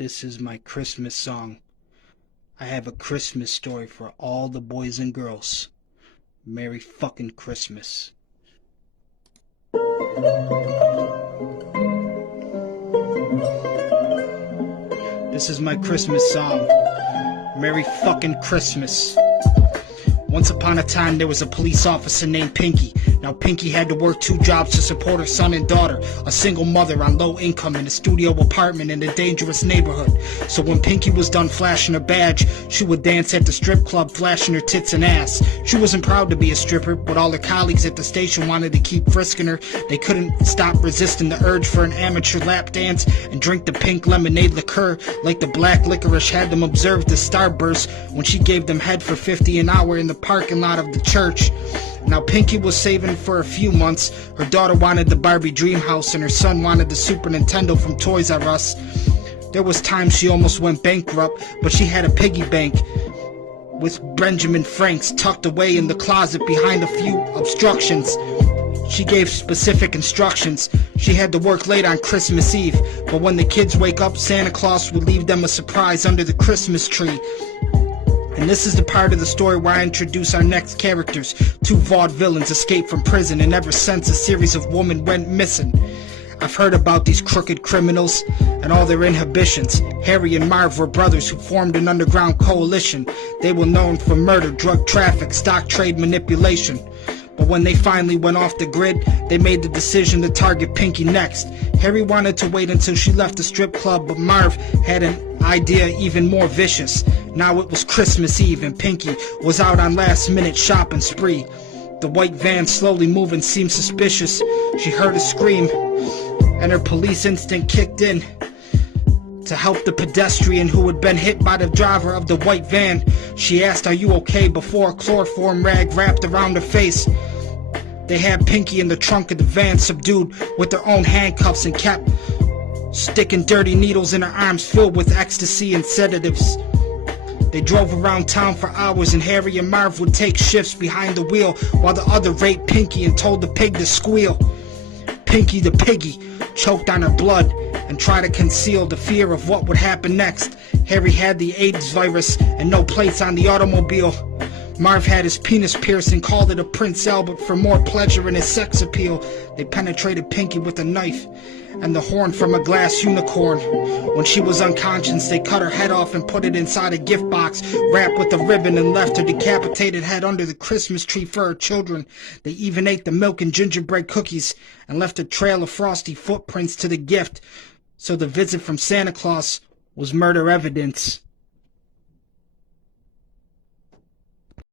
This is my Christmas song. I have a Christmas story for all the boys and girls. Merry fucking Christmas. This is my Christmas song. Merry fucking Christmas. Once upon a time, there was a police officer named Pinky. Now, Pinky had to work 2 jobs to support her son and daughter, a single mother on low income in a studio apartment in a dangerous neighborhood. So when Pinky was done flashing her badge, she would dance at the strip club, flashing her tits and ass. She wasn't proud to be a stripper, but all her colleagues at the station wanted to keep frisking her. They couldn't stop resisting the urge for an amateur lap dance and drink the pink lemonade liqueur like the black licorice had them observe the starburst when she gave them head for $50 an hour in the parking lot of the church. Now Pinky was saving for a few months. Her daughter wanted the Barbie dream house and her son wanted the Super Nintendo from Toys R Us. There was times she almost went bankrupt, but she had a piggy bank with Benjamin Franks tucked away in the closet behind a few obstructions. She gave specific instructions. She had to work late on Christmas Eve, but when the kids wake up, Santa Claus would leave them a surprise under the Christmas tree. And this is the part of the story where I introduce our next characters. 2 vaudevillains escaped from prison, and ever since a series of women went missing. I've heard about these crooked criminals and all their inhibitions. Harry and Marv were brothers who formed an underground coalition. They were known for murder, drug traffic, stock trade manipulation. But when they finally went off the grid, they made the decision to target Pinky next. Harry wanted to wait until she left the strip club, but Marv had an idea even more vicious. Now it was Christmas Eve and Pinky was out on last-minute shopping spree. The white van slowly moving seemed suspicious. She heard a scream, and her police instinct kicked in to help the pedestrian who had been hit by the driver of the white van. She asked, "Are you okay?" before a chloroform rag wrapped around her face. They had Pinky in the trunk of the van, subdued with their own handcuffs, and kept sticking dirty needles in her arms filled with ecstasy and sedatives. They drove around town for hours, and Harry and Marv would take shifts behind the wheel while the other raped Pinky and told the pig to squeal. Pinky the piggy choked on her blood and tried to conceal the fear of what would happen next. Harry had the AIDS virus and no plates on the automobile. Marv had his penis pierced and called it a Prince Albert for more pleasure in his sex appeal. They penetrated Pinky with a knife and the horn from a glass unicorn. When she was unconscious, they cut her head off and put it inside a gift box wrapped with a ribbon and left her decapitated head under the Christmas tree for her children. They even ate the milk and gingerbread cookies and left a trail of frosty footprints to the gift. So the visit from Santa Claus was murder evidence.